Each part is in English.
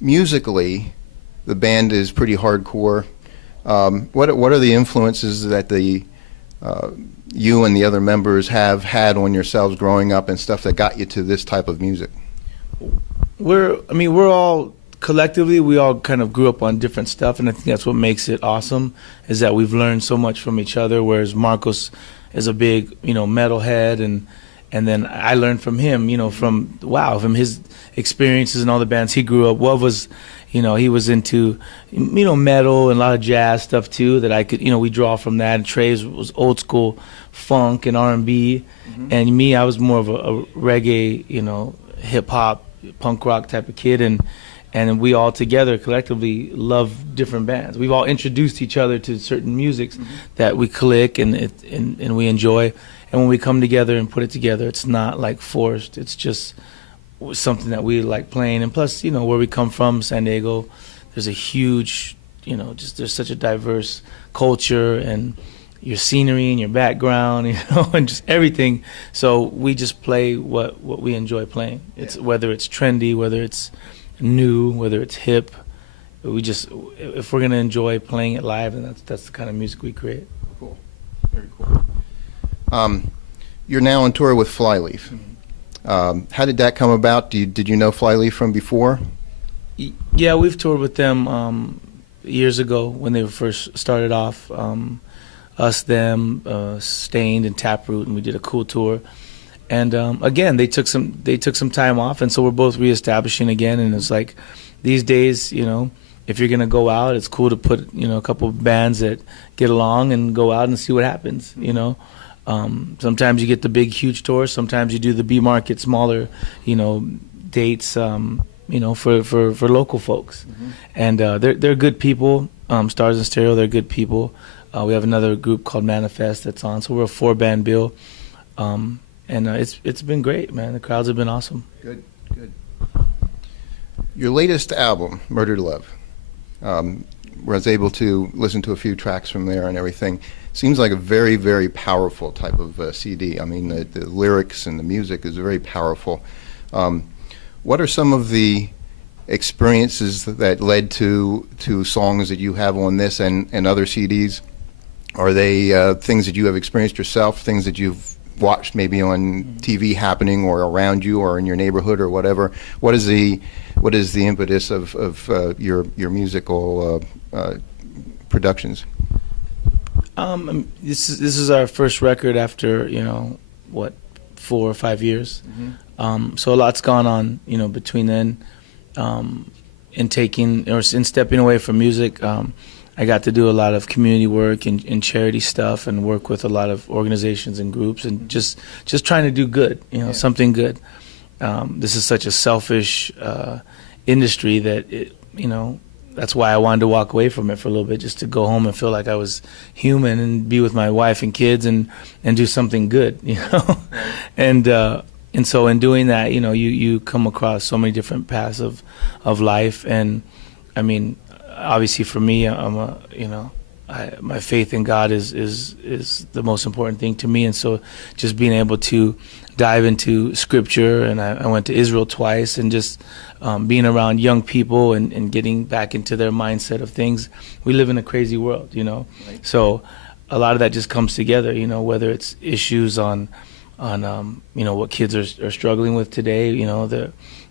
Musically, the band is pretty hardcore. What are the influences that you and the other members have had on yourselves growing up and stuff that got you to this type of music? We're all collectively, we all kind of grew up on different stuff, and I think that's what makes it awesome, is that we've learned so much from each other, whereas Marcos is a big, metalhead, and then I learned from him, from his experiences and all the bands he grew up. What was, he was into, metal and a lot of jazz stuff too, that I could, we draw from that. And Trey's was old school funk and R&B, and me, I was more of a reggae, hip hop, punk rock type of kid, and we all together collectively love different bands. We've all introduced each other to certain musics that we click and we enjoy. And when we come together and put it together, it's not like forced. It's just something that we like playing. And plus, where we come from, San Diego, there's a huge, there's such a diverse culture and your scenery and your background, and just everything. So we just play what we enjoy playing. It's whether it's trendy, whether it's new, whether it's hip. If we're gonna enjoy playing it live, then that's the kind of music we create. Cool, very cool. You're now on tour with Flyleaf. How did that come about? Did you know Flyleaf from before? Yeah, we've toured with them years ago when they first started off. Us, them, Stained, and Taproot, and we did a cool tour. And again, they took some time off, and so we're both reestablishing again. And it's like these days, if you're gonna go out, it's cool to put a couple of bands that get along and go out and see what happens. Sometimes you get the big, huge tours. Sometimes you do the B market, smaller, dates. For local folks, and they're good people. Stars and Stereo, they're good people. We have another group called Manifest that's on, so we're a 4-band bill, and it's been great, man. The crowds have been awesome. Good. Your latest album, Murdered Love, was able to listen to a few tracks from there and everything. Seems like a very, very powerful type of CD. I mean, the lyrics and the music is very powerful. What are some of the experiences that led to songs that you have on this and other CDs? Are they things that you have experienced yourself, things that you've watched maybe on TV happening or around you or in your neighborhood or whatever? What is the impetus of your musical productions? This is our first record after 4 or 5 years. So a lot's gone on between then. In stepping away from music, I got to do a lot of community work and charity stuff, and work with a lot of organizations and groups, and just trying to do good, something good. This is such a selfish industry that that's why I wanted to walk away from it for a little bit, just to go home and feel like I was human and be with my wife and kids and do something good, And so in doing that, you come across so many different paths of life. And I mean, obviously for me, my faith in God is the most important thing to me. And so just being able to dive into scripture, and I went to Israel twice, and just being around young people and getting back into their mindset of things. We live in a crazy world, Right. So a lot of that just comes together, whether it's issues on what kids are struggling with today.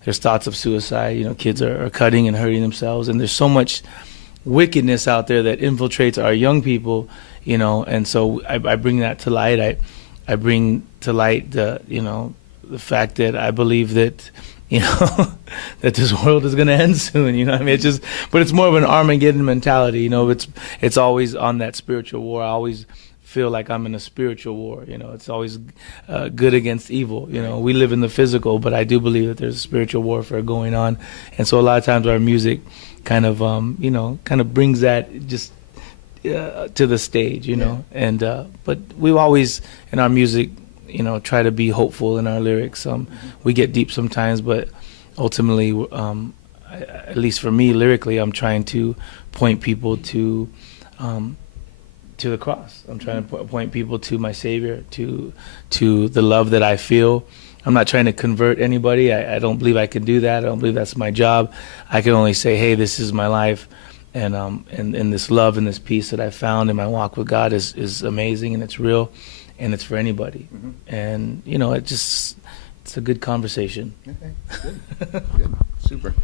There's thoughts of suicide. Kids are cutting and hurting themselves, and there's so much wickedness out there that infiltrates our young people. And so I bring that to light. I bring to light the fact that I believe that that this world is going to end soon. But it's more of an Armageddon mentality. It's always on that spiritual war. I always feel like I'm in a spiritual war. It's always good against evil. We live in the physical, but I do believe that there's a spiritual warfare going on. And so a lot of times our music kind of brings that just to the stage, And but we've always in our music, try to be hopeful in our lyrics. We get deep sometimes, but ultimately, at least for me, lyrically, I'm trying to point people to the cross. I'm trying to point people to my Savior, to the love that I feel. I'm not trying to convert anybody. I don't believe I can do that. I don't believe that's my job. I can only say, hey, this is my life. And this love and this peace that I found in my walk with God is amazing, and it's real, and it's for anybody. And, you know, it's a good conversation. Okay, good, good, super.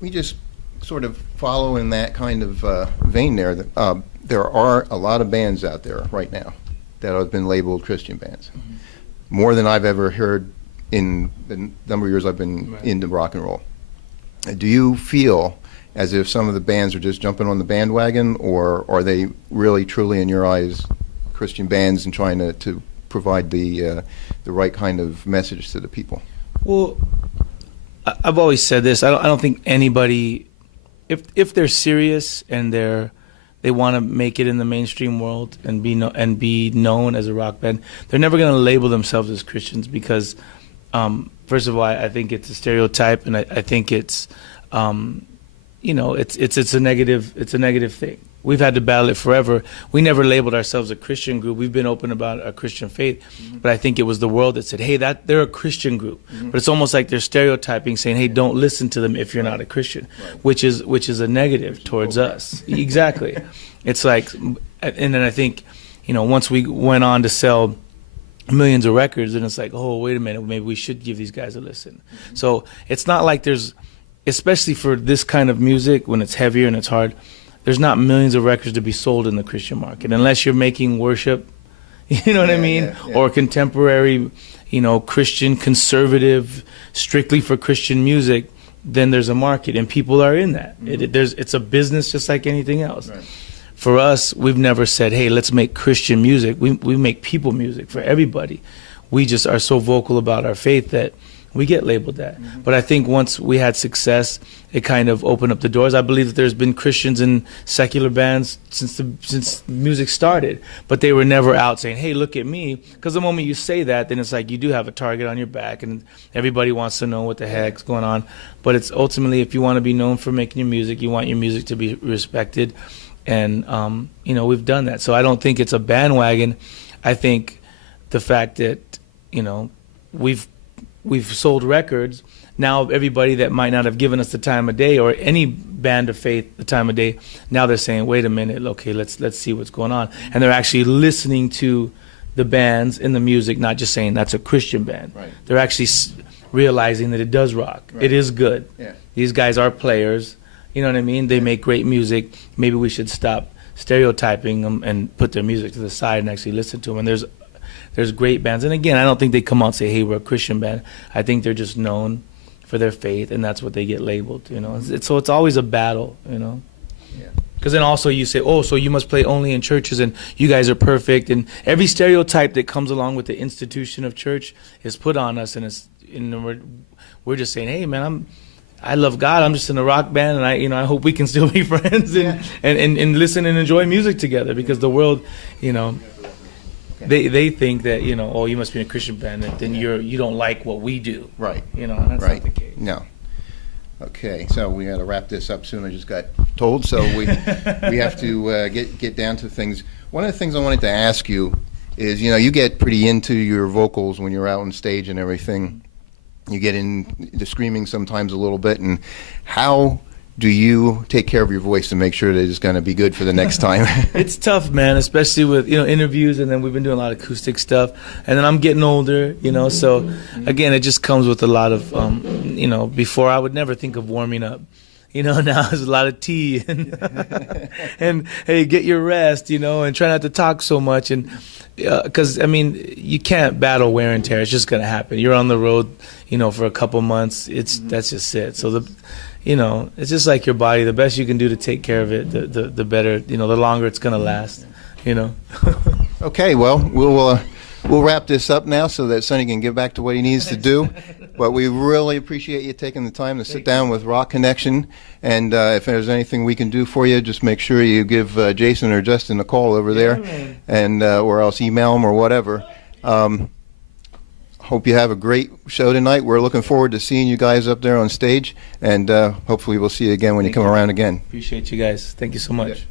We just sort of follow in that kind of vein there. There are a lot of bands out there right now that have been labeled Christian bands, more than I've ever heard in the number of years I've been into rock and roll. Do you feel as if some of the bands are just jumping on the bandwagon, or are they really, truly, in your eyes, Christian bands and trying to provide the right kind of message to the people? Well, I've always said this. I don't think anybody, if they're serious and they want to make it in the mainstream world and be known as a rock band, they're never going to label themselves as Christians because. First of all, I think it's a stereotype, and I think it's, you know, it's a negative thing. We've had to battle it forever. We never labeled ourselves a Christian group. We've been open about our Christian faith, but I think it was the world that said, hey, they're a Christian group. But it's almost like they're stereotyping, saying, hey, don't listen to them if you're not a Christian, which is a negative towards us. Exactly. It's like, and then I think, you know, once we went on to sell millions of records, and it's like, oh, wait a minute, maybe we should give these guys a listen. So it's not like there's, especially for this kind of music, when it's heavier and it's hard, there's not millions of records to be sold in the Christian market unless you're making worship, you know what I mean? Or contemporary, you know, Christian, conservative, strictly for Christian music, then there's a market, and people are in that. It's a business just like anything else. Right. For us, we've never said, hey, let's make Christian music. We make people music for everybody. We just are so vocal about our faith that we get labeled that. But I think once we had success, it kind of opened up the doors. I believe that there's been Christians in secular bands since music started, but they were never out saying, hey, look at me. Because the moment you say that, then it's like you do have a target on your back, and everybody wants to know what the heck's going on. But it's ultimately, if you want to be known for making your music, you want your music to be respected. And, you know, we've done that. So I don't think it's a bandwagon. I think the fact that, you know, we've sold records. Now everybody that might not have given us the time of day, or any band of faith the time of day, now they're saying, wait a minute, okay, let's see what's going on. And they're actually listening to the bands and the music, not just saying that's a Christian band. Right. They're actually realizing that it does rock. Right. It is good. Yeah. These guys are players. You know what I mean? They make great music. Maybe we should stop stereotyping them and put their music to the side and actually listen to them. And there's great bands. And again, I don't think they come out and say, hey, we're a Christian band. I think they're just known for their faith, and that's what they get labeled, you know. So it's always a battle, you know. Because then also you say, oh, so you must play only in churches, and you guys are perfect. And every stereotype that comes along with the institution of church is put on us, and we're just saying, hey, man, I love God. I'm just in a rock band, and I hope we can still be friends and listen and enjoy music together. Because the world, you know, they think that, you know, oh, you must be in a Christian band, and then you don't like what we do. Right. You know, and that's not the case. No. Okay, so we got to wrap this up soon. I just got told, so we have to get down to things. One of the things I wanted to ask you is, you know, you get pretty into your vocals when you're out on stage and everything. You get into screaming sometimes a little bit, and how do you take care of your voice to make sure that it's going to be good for the next time? It's tough, man, especially with, you know, interviews, and then we've been doing a lot of acoustic stuff, and then I'm getting older, you know, so again, it just comes with a lot of, you know, before I would never think of warming up. You know, now there's a lot of tea and hey, get your rest, you know, and try not to talk so much. And because, I mean, you can't battle wear and tear. It's just going to happen. You're on the road, you know, for a couple months. That's just it. So, you know, it's just like your body. The best you can do to take care of it, the better, you know, the longer it's going to last, you know. Okay, well, we'll wrap this up now so that Sonny can get back to what he needs to do. But we really appreciate you taking the time to sit down with Rokonnection. And if there's anything we can do for you, just make sure you give Jason or Justin a call over there, and or else email them or whatever. Hope you have a great show tonight. We're looking forward to seeing you guys up there on stage, and hopefully we'll see you again when you come around again. Appreciate you guys. Thank you so much.